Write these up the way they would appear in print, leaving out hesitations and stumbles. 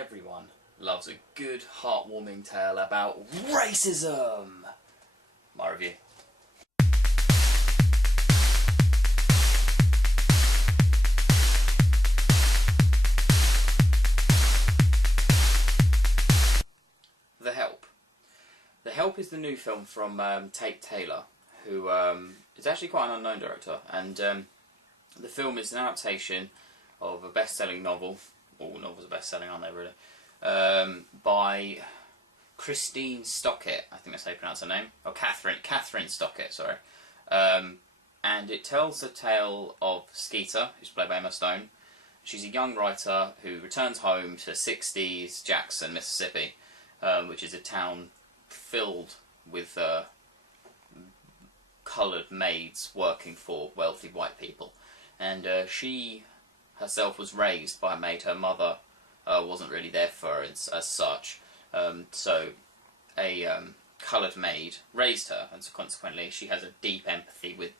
Everyone loves a good, heartwarming tale about racism. My review. The Help. The Help is the new film from Tate Taylor, who is actually quite an unknown director, and the film is an adaptation of a best-selling novel. All novels are best-selling, aren't they, really? By Christine Stockett, I think that's how you pronounce her name. Oh, Catherine Stockett, sorry. And it tells the tale of Skeeter, who's played by Emma Stone. She's a young writer who returns home to 60s Jackson, Mississippi, which is a town filled with coloured maids working for wealthy white people. And she herself was raised by a maid. Her mother wasn't really there for her as such. So a coloured maid raised her, and so consequently she has a deep empathy with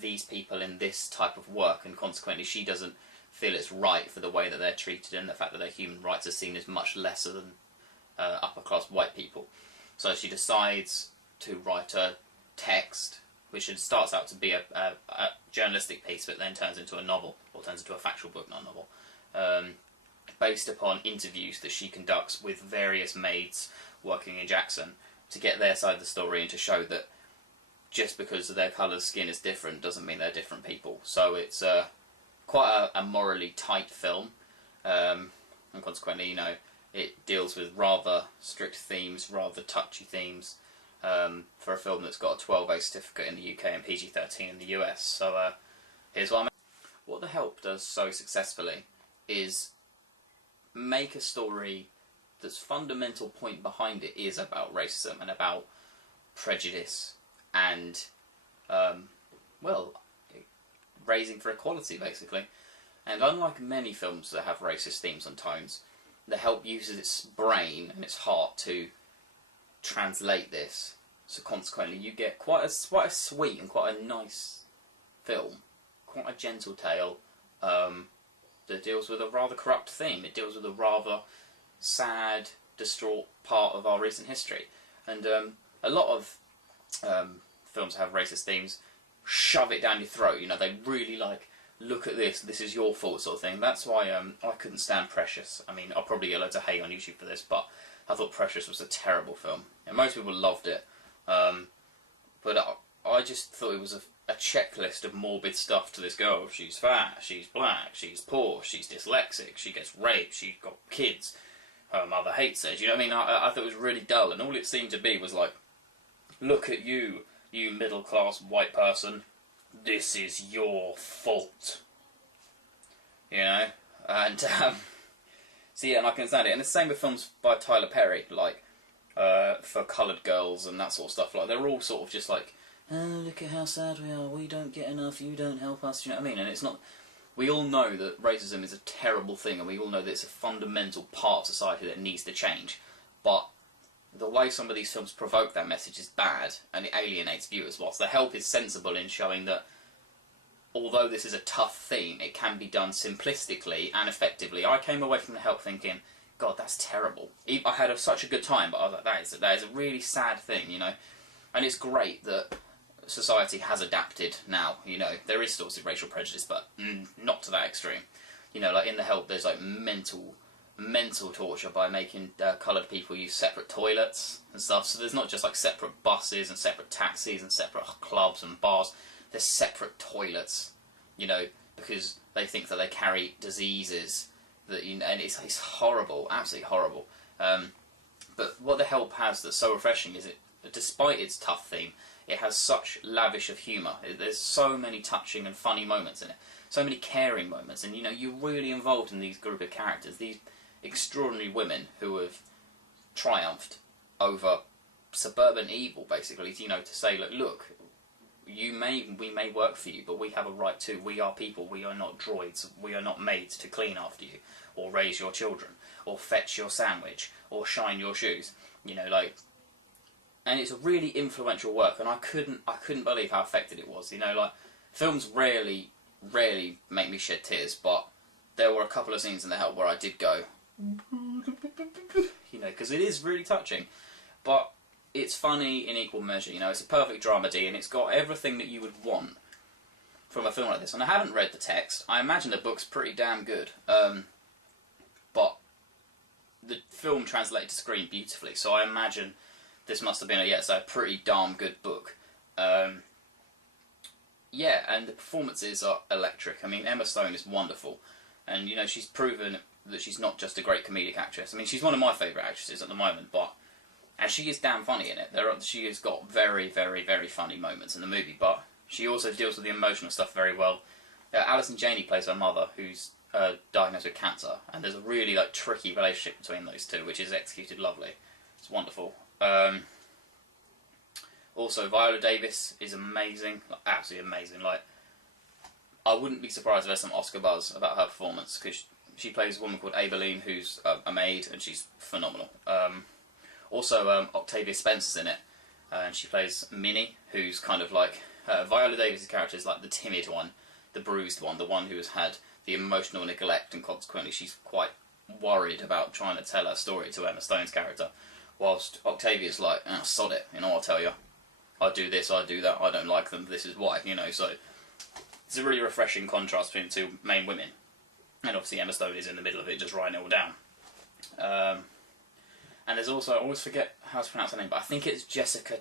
these people in this type of work, and consequently she doesn't feel it's right for the way that they're treated and the fact that their human rights are seen as much lesser than upper class white people. So she decides to write a text which starts out to be a journalistic piece, but then turns into a novel, or turns into a factual book, not a novel, based upon interviews that she conducts with various maids working in Jackson to get their side of the story and to show that just because their colour of skin is different doesn't mean they're different people. So it's quite a morally tight film, and consequently, you know, it deals with rather strict themes, rather touchy themes, for a film that's got a 12A certificate in the UK and PG-13 in the US. So here's what I mean. What The Help does so successfully is make a story that's fundamental point behind it is about racism and about prejudice and, well, raising for equality, basically. And unlike many films that have racist themes and tones, The Help uses its brain and its heart to translate this. So consequently you get quite a sweet and quite a nice film, quite a gentle tale that deals with a rather corrupt theme. It deals with a rather sad, distraught part of our recent history. And a lot of films that have racist themes shove it down your throat. You know, they really like, look at this is your fault sort of thing. That's why I couldn't stand Precious. I mean, I'll probably get loads of hate on YouTube for this, but I thought Precious was a terrible film. And most people loved it. But I just thought it was a checklist of morbid stuff to this girl. She's fat, she's black, she's poor, she's dyslexic, she gets raped, she's got kids, her mother hates her. Do you know what I mean? I thought it was really dull, and all it seemed to be was like, look at you, you middle-class white person, this is your fault. You know? And, so yeah, and I can understand it. And the same with films by Tyler Perry, like, for coloured girls and that sort of stuff. Like, they're all sort of just like, oh, look at how sad we are, we don't get enough, you don't help us, you know what I mean? And it's not, we all know that racism is a terrible thing, and we all know that it's a fundamental part of society that needs to change, but the way some of these films provoke that message is bad, and it alienates viewers, whilst The Help is sensible in showing that although this is a tough theme, it can be done simplistically and effectively. I came away from The Help thinking, God, that's terrible. I had such a good time, but I was like, that is a really sad thing, you know? And it's great that society has adapted now, you know. There is still some racial prejudice, but not to that extreme. You know, like in The Help, there's like mental torture by making coloured people use separate toilets and stuff. So there's not just like separate buses and separate taxis and separate clubs and bars. There's separate toilets, you know, because they think that they carry diseases that, you know, and it's horrible, absolutely horrible. But what The Help has that's so refreshing is it, despite its tough theme, it has such lavish of humour. There's so many touching and funny moments in it, so many caring moments, and you know, you're really involved in these group of characters, these extraordinary women who have triumphed over suburban evil, basically. You know, to say, look, we may work for you, but we have a right too. We are people. We are not droids. We are not maids to clean after you, or raise your children, or fetch your sandwich, or shine your shoes. You know, like. And it's a really influential work, and I couldn't believe how effective it was. You know, like, films rarely make me shed tears, but there were a couple of scenes in The Help where I did go, you know, because it is really touching, but it's funny in equal measure. You know, it's a perfect dramedy, and it's got everything that you would want from a film like this. And I haven't read the text. I imagine the book's pretty damn good, but the film translated to screen beautifully, so I imagine this must have been a pretty darn good book. Yeah, and the performances are electric. I mean, Emma Stone is wonderful, and you know, she's proven that she's not just a great comedic actress. I mean, she's one of my favourite actresses at the moment, and she is damn funny in it. She has got very, very, very funny moments in the movie, but she also deals with the emotional stuff very well. Alison Janney plays her mother, who's diagnosed with cancer, and there's a really tricky relationship between those two, which is executed lovely. It's wonderful. Also, Viola Davis is amazing, absolutely amazing. I wouldn't be surprised if there's some Oscar buzz about her performance, because she plays a woman called Aibileen, who's a maid, and she's phenomenal. Also, Octavia Spencer's in it, and she plays Minnie, who's kind of Viola Davis' character is the timid one, the bruised one, the one who has had the emotional neglect, and consequently she's quite worried about trying to tell her story to Emma Stone's character, whilst Octavia's sod it, you know, I'll tell you. I do this, I do that, I don't like them, this is why, you know, so it's a really refreshing contrast between the two main women. And obviously Emma Stone is in the middle of it, just writing it all down. And there's also, I always forget how to pronounce her name, but I think it's Jessica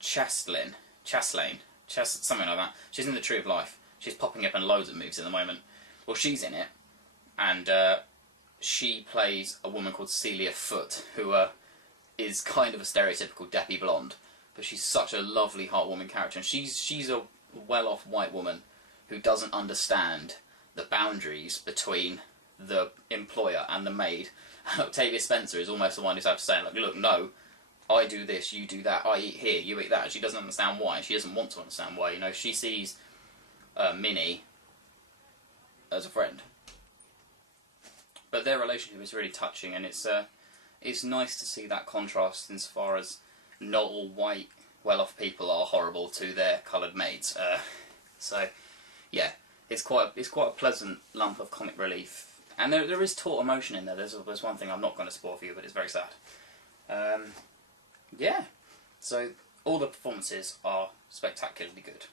Chastain, something like that. She's in The Tree of Life. She's popping up in loads of movies at the moment. Well, she's in it, and she plays a woman called Celia Foote, who is kind of a stereotypical deppy blonde, but she's such a lovely, heartwarming character, and she's a well-off white woman who doesn't understand the boundaries between the employer and the maid. Octavia Spencer is almost the one who's have to say, look, no, I do this, you do that, I eat here, you eat that, and she doesn't understand why, she doesn't want to understand why, you know, she sees Minnie as a friend. But their relationship is really touching, and it's nice to see that contrast insofar as not all white, well-off people are horrible to their coloured maids. So, yeah, it's quite a pleasant lump of comic relief, and there is taut emotion in there. There's one thing I'm not going to spoil for you, but it's very sad. Yeah, so all the performances are spectacularly good,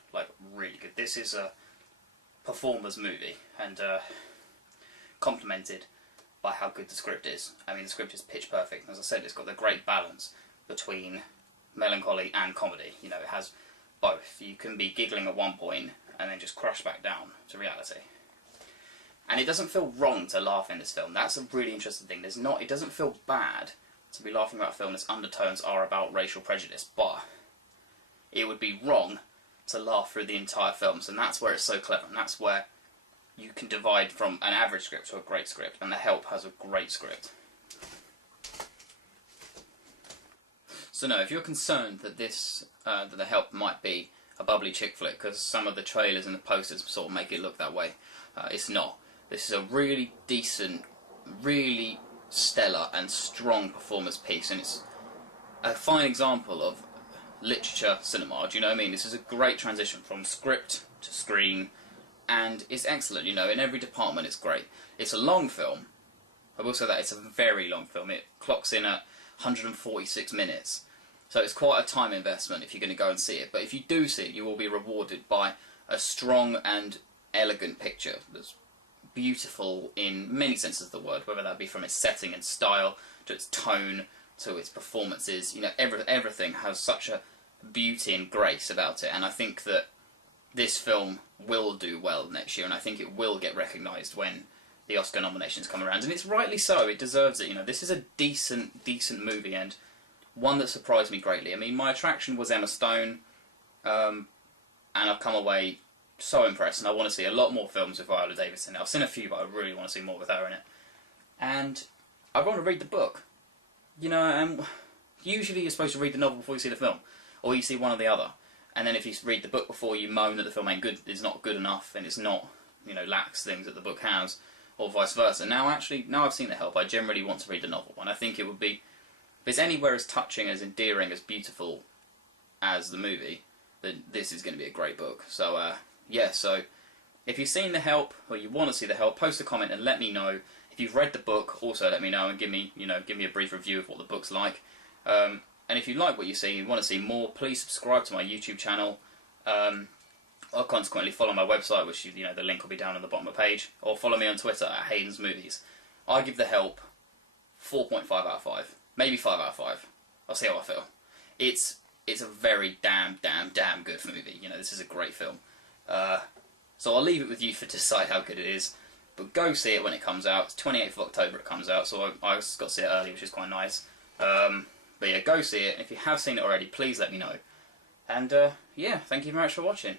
really good. This is a performer's movie, and complemented by how good the script is. I mean, the script is pitch perfect. As I said, it's got the great balance between melancholy and comedy. You know, it has both. You can be giggling at one point and then just crash back down to reality. And it doesn't feel wrong to laugh in this film. That's a really interesting thing. It doesn't feel bad to be laughing about a film that's undertones are about racial prejudice, but it would be wrong to laugh through the entire film. So that's where it's so clever, and that's where you can divide from an average script to a great script, and The Help has a great script. So no, if you're concerned that that The Help might be a bubbly chick flick, because some of the trailers and the posters sort of make it look that way, it's not. This is a really decent, really stellar and strong performance piece, and it's a fine example of literature cinema, do you know what I mean? This is a great transition from script to screen, and it's excellent, you know, in every department it's great. It's a long film. I will say that it's a very long film. It clocks in at 146 minutes. So it's quite a time investment if you're going to go and see it. But if you do see it, you will be rewarded by a strong and elegant picture that's beautiful in many senses of the word, whether that be from its setting and style, to its tone, to its performances. You know, everything has such a beauty and grace about it. And I think that this film will do well next year, and I think it will get recognised when the Oscar nominations come around, and it's rightly so. It deserves it. You know, this is a decent movie, and one that surprised me greatly. I mean, my attraction was Emma Stone, and I've come away so impressed, and I want to see a lot more films with Viola Davis in it. I've seen a few, but I really want to see more with her in it. And I want to read the book. You know, and usually you're supposed to read the novel before you see the film, or you see one or the other. And then if you read the book before, you moan that the film ain't good, it's not good enough, and it's not, you know, lacks things that the book has, or vice versa. Now I've seen The Help, I generally want to read the novel, and I think it would be, if it's anywhere as touching, as endearing, as beautiful as the movie, then this is going to be a great book. So, yeah, so if you've seen The Help, or you want to see The Help, post a comment and let me know. If you've read the book, also let me know and give me a brief review of what the book's like. And if you like what you see and want to see more, please subscribe to my YouTube channel. Or consequently follow my website, which the link will be down on the bottom of the page, or follow me on Twitter at Haydon's Movies. I give The Help 4.5 out of 5, maybe 5 out of 5. I'll see how I feel. It's a very damn good movie. This is a great film. So I'll leave it with you to decide how good it is. But go see it when it comes out. It's 28th of October it comes out, so I got to see it early, which is quite nice. But yeah, go see it. And if you have seen it already, please let me know. And yeah, thank you very much for watching.